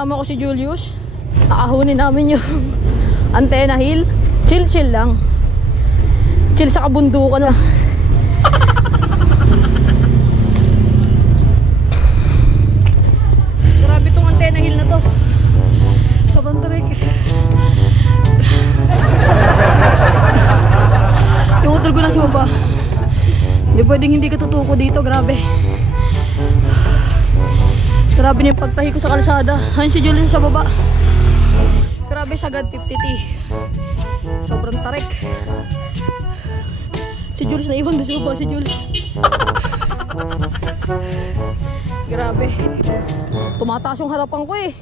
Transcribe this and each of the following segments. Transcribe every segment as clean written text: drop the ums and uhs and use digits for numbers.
kasama ko si Julius. Aahunin namin yung Antenna Hill. Chill lang. Chill sa kabundukan na. Grabe tong Antenna Hill na to. Sobrang tarik. Yung utol ko na si baba. Hindi pwedeng hindi ka tutuko dito. Grabe. Grabe na yung pagtahi ko sa kalsada. Ayun si Julius sa baba. Grabe, sagad 50T. Sobrang tarik. Si Julius na iwan doon sa baba. Si Julius. Grabe. Tumataas yung harapan ko eh.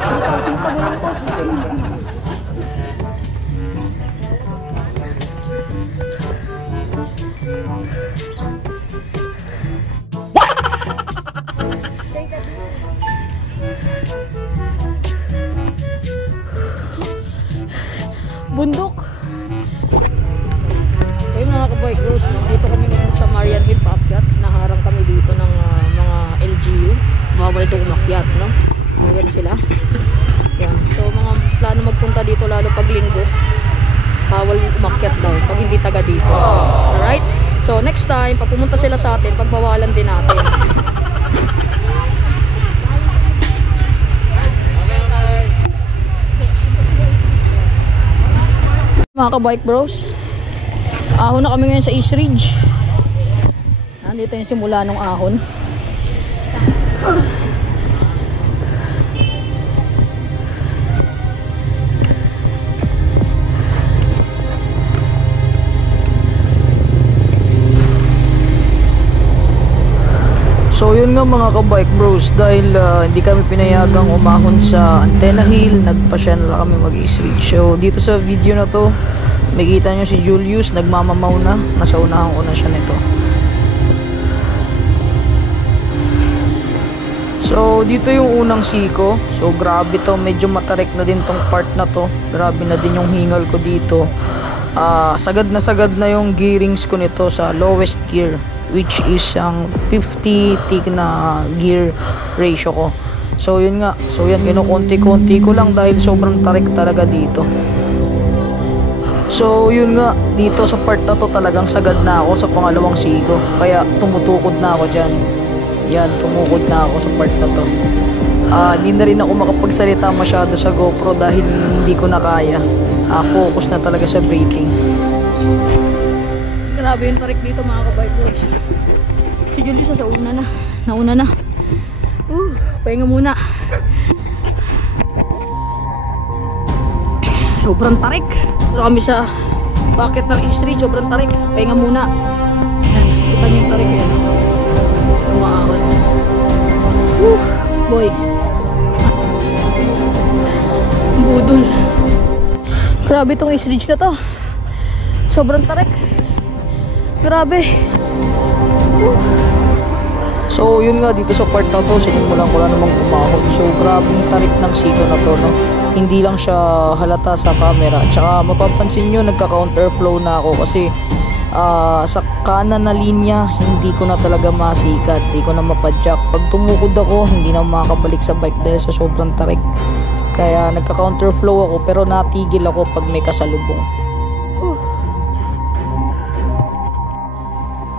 Tumataas yung pagulong ko. Bundok. Okay mga ka-bike bros, dito kami ngayon sa Marian Hill paakyat. Naharang kami dito ng mga LGU. Mawawala itong umakyat, no? Ayan sila. Yan. So mga plano magpunta dito lalo pag linggo. Bawal umakyat daw pag hindi taga dito. Alright? So next time, pag pumunta sila sa atin, pagbawalan din natin. Mga ka-bike bros, ahon na kami ngayon sa East Ridge. Nandito yung simula ng ahon. So yun nga mga ka-bike bros, dahil hindi kami pinayagang umahon sa Antenna Hill, nagpasya na kami mag-East Ridge. So dito sa video na to, makita nyo si Julius, nagmamamaw na, nasa unahan ko na siya nito. So dito yung unang siko. So grabe to, medyo matarik na din tong part na to. Grabe na din yung hingal ko dito. Sagad na yung gearings ko nito sa lowest gear, which is ang 50 na gear ratio ko. So yun nga, so yan, kinukunti-kunti ko lang dahil sobrang tarik talaga dito. So yun nga, dito sa part na to talagang sagad na ako sa pangalawang siko, kaya tumutukod na ako dyan. Yan, tumukod na ako sa part na to. Hindi na rin ako makapagsalita masyado sa GoPro dahil hindi ko na kaya. Focus na talaga sa braking. Grabe yung tarik dito mga ka-bike bros. Si Julius sa una na. Nauna na. Pahinga muna. Sobrang tarik. Pero kami sa bucket ng East Ridge. Sobrang tarik. Pahinga muna. Yan. Kita niyo yung tarik yan. Umaahon. Boy. Budol. Grabe itong East Ridge na to. Sobrang tarik. Grabe. So yun nga, dito sa part na to sinimulan ko lang namang umahon. So grabing tarik ng siko na to, no? Hindi lang siya halata sa camera. Tsaka mapapansin nyo, nagka-counterflow na ako kasi sa kanan na linya hindi ko na talaga masikat, hindi ko na mapadyak. Pag tumukod ako, hindi na makakabalik sa bike dahil sa sobrang tarik. Kaya nagka-counterflow ako, pero natigil ako pag may kasalubong.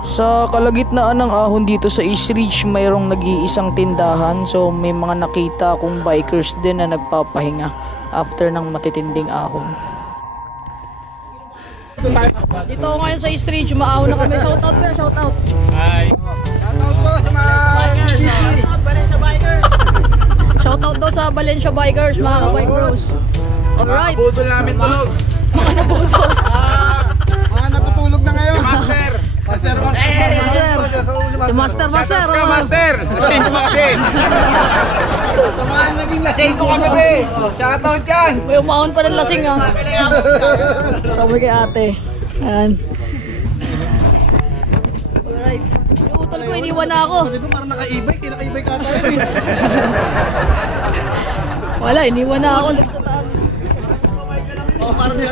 Sa kalagitnaan ng ahon dito sa East Ridge, mayroong nag-iisang tindahan. So may mga nakita akong bikers din na nagpapahinga after ng matitinding ahon. Dito ngayon sa East Ridge, maahon na kami. Shoutout po, shoutout. Hi. Shoutout po sa mga Valencia Bikers. Shoutout daw sa Valencia Bikers, mga ka-bike bros. Alright. Mga budol namin tulog. Mga nabudol. Mga natutulog na ngayon. Master. Master. Si Master. Master. Lasing. Samahan naging lasing ko kagabi. Shoutout yan. May umahon pa ng lasing ah. Kami kay ate. Ayan. Alright. Yung utol ko, iniwan na ako. Parang naka-e-bike. Naka-e-bike ata yun eh. Wala, iniwan na ako. Nagtataas. Oh, parang di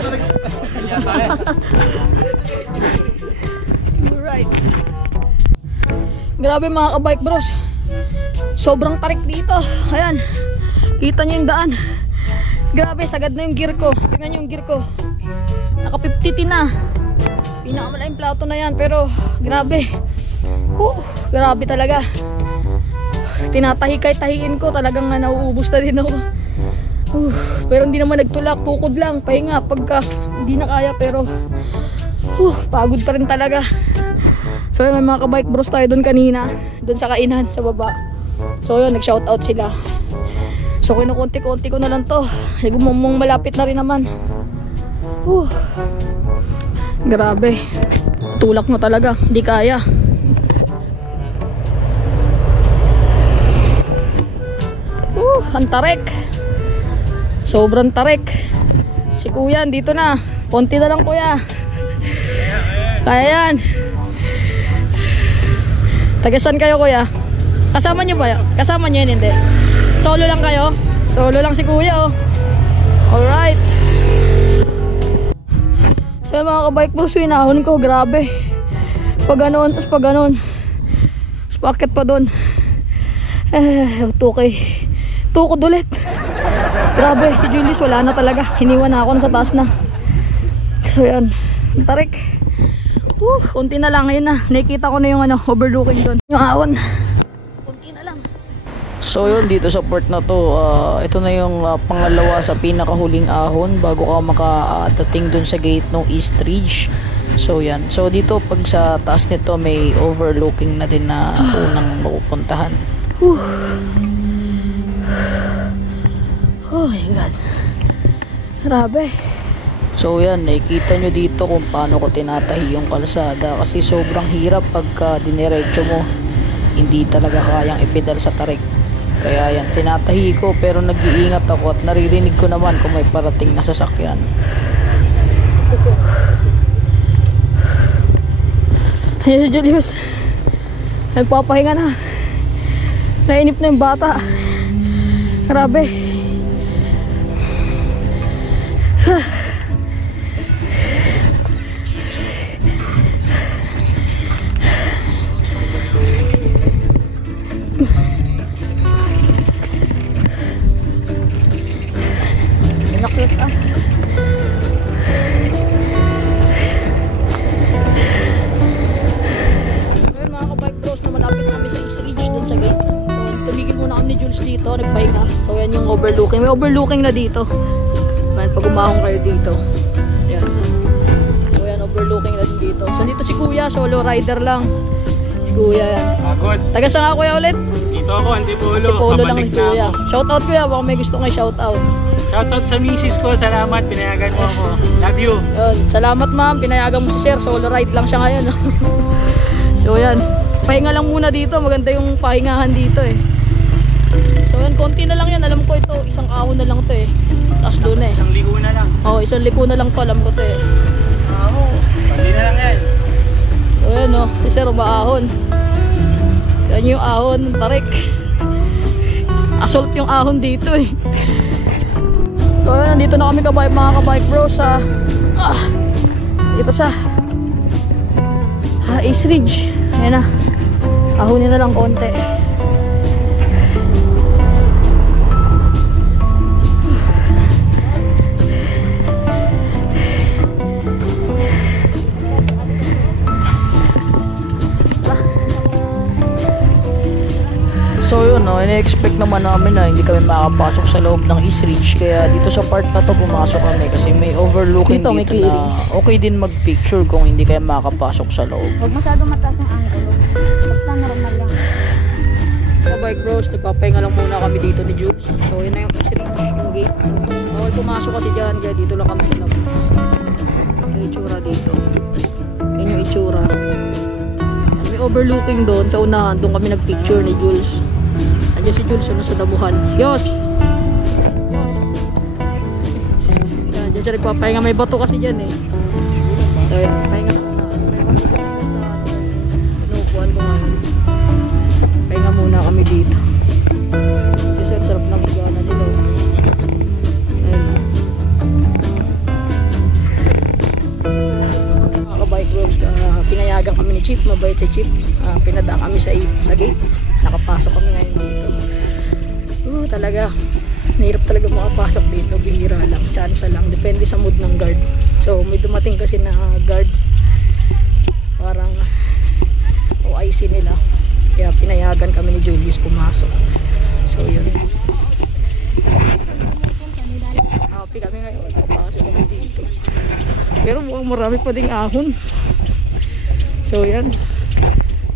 Alright. Grabe mga ka-bike bros. Sobrang tarik dito. Ayan. Kita nyo yung daan. Grabe, sagad na yung gear ko. Tingnan nyo yung gear ko. Naka 50T na. Pinakamalaking plato na yan. Pero grabe. Grabe talaga. Tinatahi-tahiin ko. Talagang nauubos na din ako. Pero hindi naman nagtulak. Tukod lang. Pahinga pagka hindi na kaya. Pero pagod pa rin talaga. So may mga ka-bike bros tayo doon kanina. Doon sa kainan sa baba. So yun, nag-shoutout sila. So kinukunti-kunti ko na lang to. Gumamong malapit na rin naman. Grabe. Tulak na talaga. Hindi kaya. Ang tarik. Sobrang tarik. Si kuya dito na. Konti na lang kuya. Kaya yan. Tagasan kayo kuya? Kasama nyo ba? Kasama nyo yun? Hindi. Solo lang kayo? Solo lang si kuya oh. Alright. So mga ka-bike bros, inahon ko. Grabe. Pag ganon, tapos pag ganon. Tapos paakit pa doon. Tukod ulit. Grabe, si Julius wala na talaga. Hiniwan na ako, nasa taas na. So yan, tarik. Kunti na lang, ngayon na. Nakikita ko na yung overlooking doon. Yung ahon. Kunti na lang. So yun, dito sa port na to, ito na yung pangalawa sa pinakahuling ahon bago ka makadating dun sa gate ng East Ridge. So yan. So dito pag sa taas nito may overlooking na din na unang mapupuntahan. Oh my God. Grabe. So yan, nakikita nyo dito kung paano ko tinatahi yung kalsada kasi sobrang hirap pagka diniretso mo. Hindi talaga kayang ipedal sa tarik. Kaya yan, tinatahi ko pero nag-iingat ako at naririnig ko naman kung may parating na sasakyan. Ayan si Julius. Nagpapahinga na. Nainip na yung bata. Grabe. Nakit ah. Ngayon mga ka-bike bros na malapit kami sa East Ridge dun sa gate. So tumigil muna kami ni Jules dito, nagpahinga. So yan yung overlooking. May overlooking na dito. Man, pag umahon kayo dito. Yan. So yan, overlooking na dito. So dito si kuya, solo rider lang. Si kuya yan. Pagod. Taga saan nga kuya ulit? Dito ako, Antipolo. Antipolo lang ni Kabalik na kuya. ako. Shoutout kuya, baka may gusto kayo shoutout. Shoutout sa misis ko. Salamat, pinayagan mo ako. Love you. Yun. Salamat ma'am, pinayagan mo si sir. Solo ride lang siya ngayon. So yan, pahinga lang muna dito. Maganda yung pahingahan dito eh. So yan, konti na lang yan. Alam ko ito, isang ahon na lang to eh. Taas doon eh. Isang ligo na lang. Oo, isang liko na lang to. Alam ko to eh. Oo. Pandi na lang yan. So yan o, si sir umaahon. Yan yung ahon, tarik. Assault yung ahon dito eh. So yan, nandito na kami mga kabike bro sa dito sa East Ridge. Ayan na, ahonin na lang konti. So yun, no, ina-expect naman namin na hindi kami makapasok sa loob ng East Ridge. Kaya dito sa part na to pumasok kami kasi may overlooking Dito, may dito na okay din mag-picture kung hindi kayo makapasok sa loob. Huwag masyado mataas yung angulo. Basta normal lang. So bike bros, nagpapahinga lang muna kami dito ni Jules. So yun na yung East Ridge, yung gate. So bawal pumasok kasi dyan, kaya dito lang kami sa labas. Ito yung itsura dito. Yun yung itsura. Yan, may overlooking doon sa unahan. Doon kami nagpicture ni Jules. Andiyan si Jules sa damuhan. Yos! Yos! Yan, dyan siya nagpapahinga. May bato kasi dyan eh. So yun, pahinga na muna. Inuupuan ko ngayon. Pahinga muna kami dito. Kasi sarap ng higana nila. Ayun. Mga ka-bike bros, pinayagan kami ni Chief, mabait si Chief. Pinadaan kami sa gate. Nakapasok kami ngayon dito. Talaga, mahirap talaga makapasok dito. Bihira lang, chance lang. Depende sa mood ng guard. So, may dumating kasi na guard. Parang OIC nila. Kaya pinayagan kami ni Julius pumasok. So, yun. Happy kami ngayon. Papasok kami dito. Pero mukhang marami pa ding ahon. So, yan.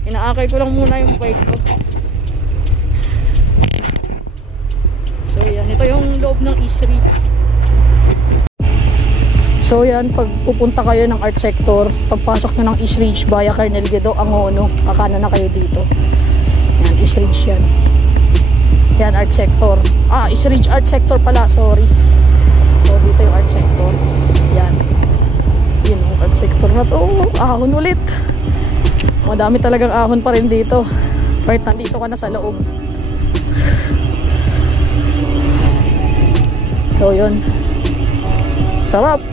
Inaakay ko lang muna yung bike ko. So, yan. Ito yung loob ng East Ridge. So, yan. Pag pupunta kayo ng art sector, pagpasok nyo ng East Ridge via Colonel Guedo, Angono, kakana na kayo dito. Yan, East Ridge yan. Yan, art sector. East Ridge art sector pala, sorry. So, dito yung art sector. Yan. Yun yung art sector na to. Ahon ulit. Madami talagang ahon pa rin dito. Kahit nandito ka na sa loob. So, yun. Sarap.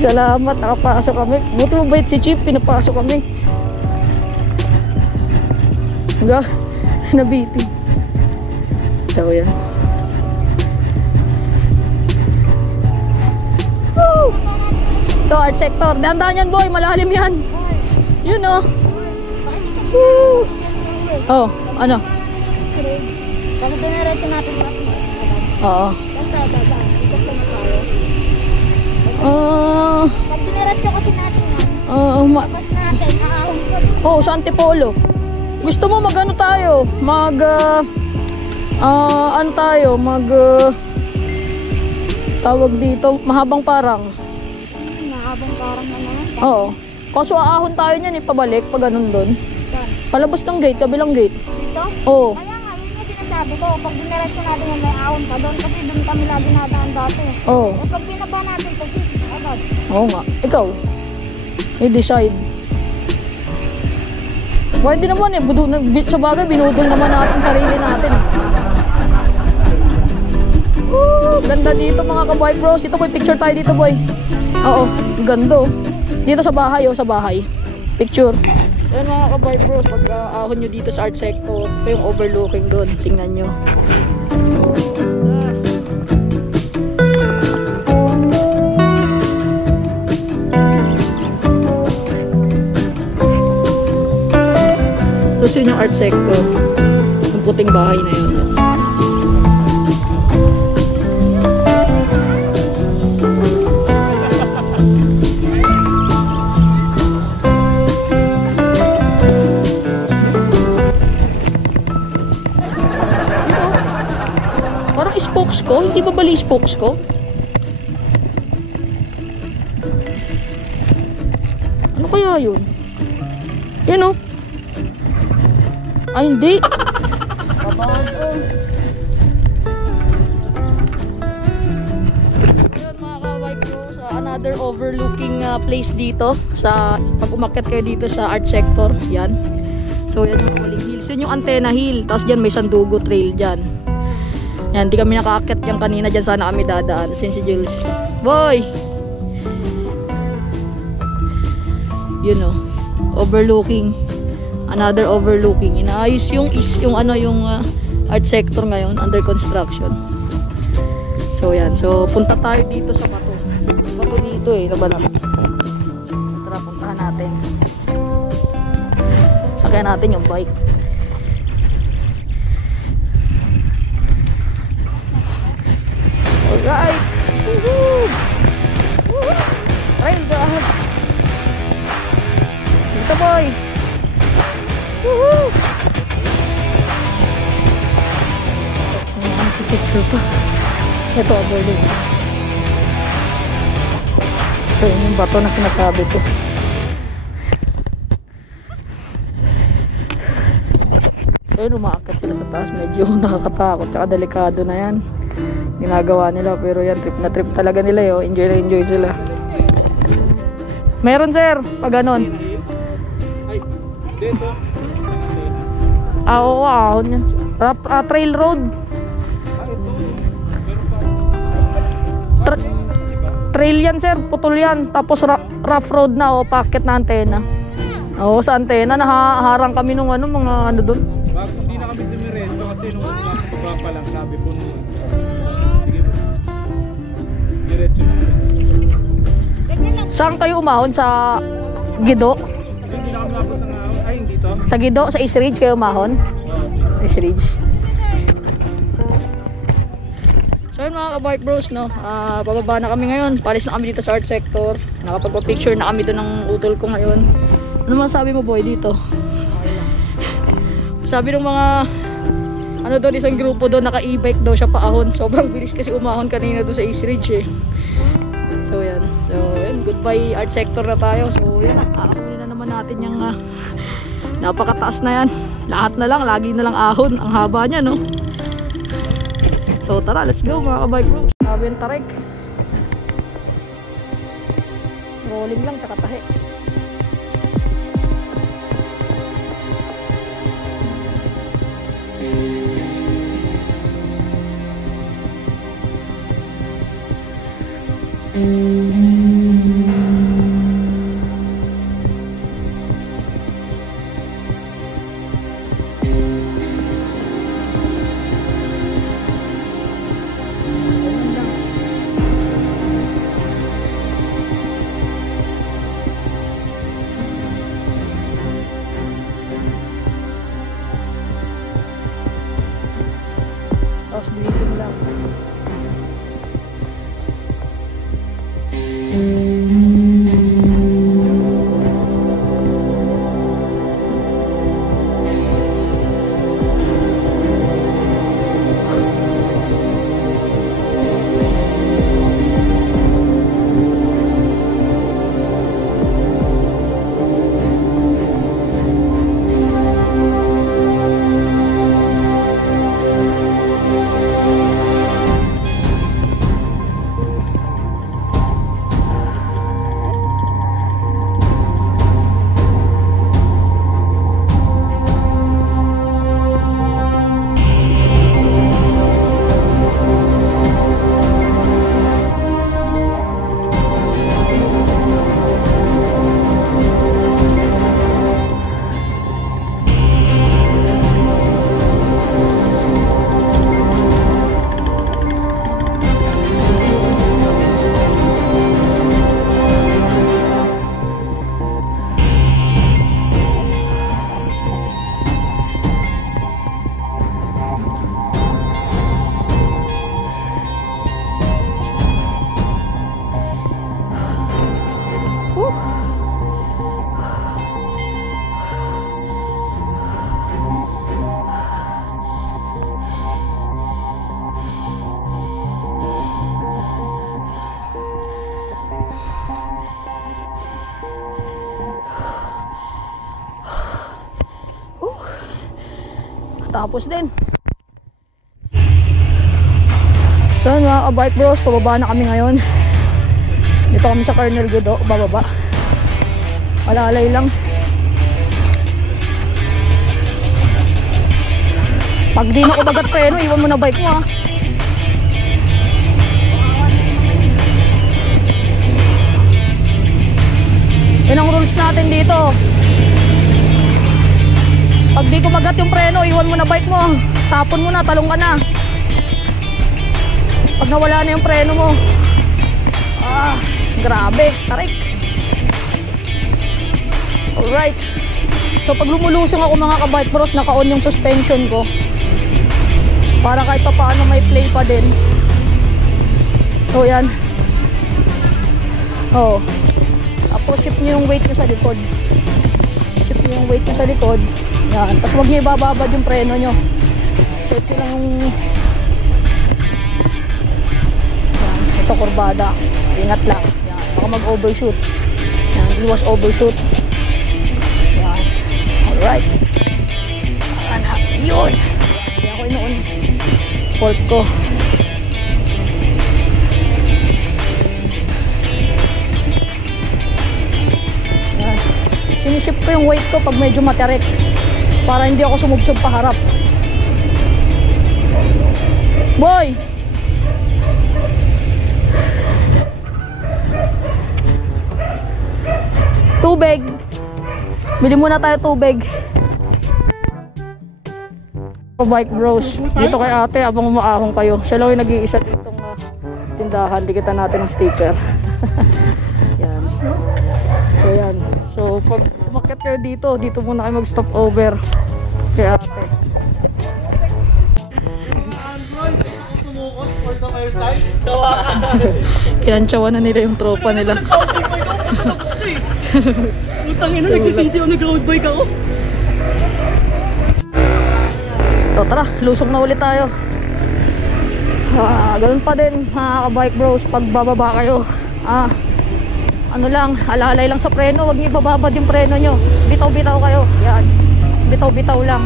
Salamat, nakapasok kami. Buti mabait si Chief, pinapasok kami. Nabitin. So, yan. Woo! Ito, art sector. Dahan-dahan yan, boy. Malalim yan. Yun, oh. Woo! Oh, ano? Bakit diniretso natin lang? Oo. Pag diniretso kasi natin yan, tapos natin, aahon ko. Oh, sa Antipolo. Gusto mo mag-ano tayo? Ano tayo? Tawag dito, mahabang parang. Mahabang parang na naman. Oo. Kaso aahon tayo niyan, pabalik, pag ganun doon. Saan? Palabas ng gate, kabilang gate. Dito? Oo. Kaya nga, yun yung sinasabi ko. Pag diniretso natin yan, may ahon pa doon. Kasi doon kami lagi nadaan dati. Oo. O pag binaba natin, pag agad. Oo nga. Ikaw, i-decide. Pwede naman sa bagay, binudol naman natin sarili natin. Ganda dito mga ka-bike bros. Ito boy, picture tayo dito boy. Oo, ganda. Dito sa bahay, sa bahay. Picture. Ayan mga ka-bike bros, pag ahon nyo dito sa art sector, ito yung overlooking doon. Tingnan nyo. Tapos yun yung art sector. Yung puting bahay na yun. Parang spokes ko. Hindi ba bali spokes ko? Ano kaya yun? Yun o. Ay, hindi. Kabago. Yun mga ka-bike bros, another overlooking place dito. Pag umakyat kayo dito sa art sector. Yan. So, yan yung Waling Hills. Yun yung Antenna Hill. Tapos dyan may Sandugo Trail dyan. Yan, di kami nakaakyat yan kanina. Dyan sana kami dadaan. Since si Jules. Boy! Yun o. Overlooking. Another overlooking. Inaayos yung art sector ngayon under construction. So yan. So punta tayo dito sa bato. Bato dito nabalang. Tara, puntahan natin. Sakyan natin yung bike. Alright. Woohoo! Woohoo! Trail guard. Dito boy. Woohoo! May picture pa. Ito, overlook. So, yun yung bato na sinasabi ko. Ayun, umaakit sila sa taas. Medyo nakakatakot. Tsaka delikado na yan. Ginagawa nila. Pero yan, trip na trip talaga nila yun. Enjoy na enjoy sila. Meron sir, pag ganon. Ay, dito. Oo, ahon yan. Trail road. Trail yan sir, putol yan. Tapos rough road na, packet na antena. Oo, sa antena nahaharang kami nung ano, mga ano doon. Hindi na kami dumiretso kasi nung nasa baba pa lang sabi po nung sige po. Diretso na. Saan kayo umahon? Sa Gido? Hindi na kami labot ng ahon. Ay, hindi to. Sa Gido, sa East Ridge kayo umahon? East Ridge. So yun mga ka-bike bros, no? Bababa na kami ngayon. Palis na kami dito sa art sector. Nakapagpa-picture na kami doon ng utol ko ngayon. Ano masabi mo boy dito? Sabi ng mga ano doon, isang grupo doon, naka e-bike daw siya paahon. Sobrang bilis kasi umahon kanina doon sa East Ridge eh. So yan. So yan, goodbye art sector na tayo. So yan, aakunin na naman natin yung napakataas na yan. Lahat na lang, lagi na lang ahon. Ang haba niya, no? So tara, let's go mga ka-bike bros. Sabi yung tarik. Rolling lang, tsaka tahi. Tapos breathing lang. Tapos din. So mga ka-bike bros, pababa na kami ngayon. Dito kami sa Colonel Godo, bababa. Malalay lang. Pag di na kumagat preno, iwan mo na bike mo ha. Yan ang rules natin dito. Pag di kumagat yung preno, iwan mo na bike mo. Tapon mo na, talong ka na. Pag nawala na yung preno mo. Grabe, tarik. Alright. So pag lumulusong ako mga ka-bike bros, naka-on yung suspension ko. Para kahit pa paano may play pa din. So yan. Oh. Tapos shift nyo yung weight nyo sa likod. Shift nyo yung weight nyo sa likod. Yan. Tapos huwag nyo ibababad yung preno nyo. So ito lang yung yan. Ito kurbada. Ingat lang. Yan. Baka mag-overshoot. Yan. Iwas overshoot. Yan. Alright. Yun. Kaya ako inoon. Fork ko. Yan. Sinisip ko yung weight ko pag medyo matarik. Para hindi ako sumubsob pa harap. Boy! Tubig! Bili muna tayo tubig. Bike bros, dito kay ate abang umaahon kayo. Siya lang yung nag-iisa ditong tindahan. Dikitan natin ng sticker. Yan. So yan. So pag umakyat kayo dito muna kayo mag-stop over kay ate. Kinantsawa na nila yung tropa nila. Utang ina, nagsisisi ako, nag-road bike ako. So tara, lusong na ulit tayo. Ganun pa din mga ka-bike bros, pag bababa kayo, ano lang, alalay lang sa preno, wag niyo ibababad yung preno nyo. Bitaw-bitaw kayo, yan. Bitaw-bitaw lang.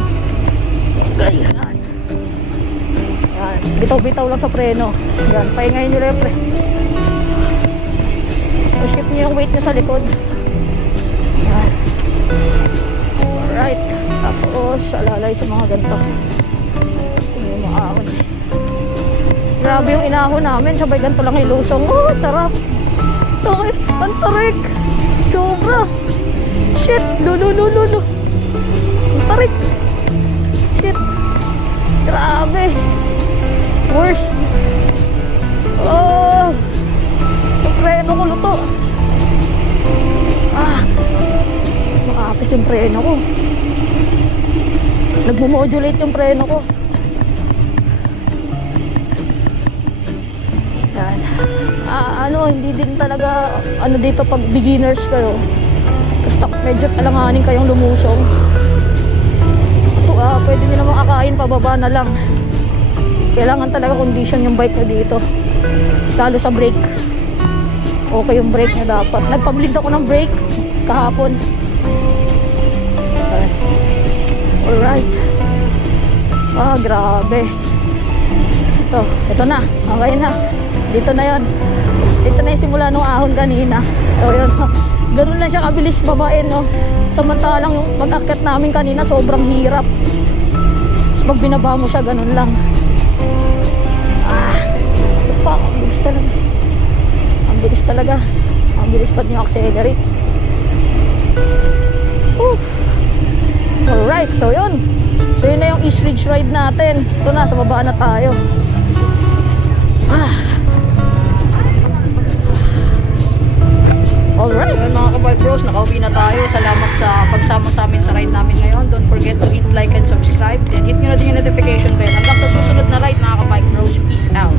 Okay, yan. Yan, bitaw-bitaw lang sa preno. Yan, pahingayin nyo lang yung preno. Shift nyo yung weight nyo sa likod. Yan. Alright, tapos alalay sa mga ganito. Grabe yung inahon namin, sabay ganito lang ilusong. Oh, sarap. Okay, ang tarik. Sobra. Shit, lululululu. Ang tarik. Shit. Grabe. Worst. Oh. Yung preno ko luto. Makapit yung preno ko. Nagmo-modulate yung preno ko. Yan. Hindi din talaga dito pag beginners kayo. Basta medyo talanganin kayong lumusong. Ito pwede nyo namang akain pababa na lang. Kailangan talaga condition yung bike na dito. Lalo sa brake. Okay yung brake na dapat. Nagpa-bleed ako ng brake kahapon. Alright. Grabe. Ito na. Okay na. Dito na yon. Dito na yung simula nung ahon kanina. So yun. Ganun lang siya kabilis babain, no? Samantalang yung pag-akyat namin kanina sobrang hirap. Tapos pag binaba mo siya, ganun lang. Ang bilis talaga. Ang bilis talaga. Ang bilis pa nyo accelerate. Alright, so yun. So yun na yung East Ridge ride natin. Ito na, sa baba na tayo. Alright, mga ka-bike bros, nakauwi na tayo. Salamat sa pagsama sa amin sa ride namin ngayon. Don't forget to hit like and subscribe. And hit nyo na din yung notification bell. Hanggang sa susunod na ride, mga ka-bike bros. Peace out.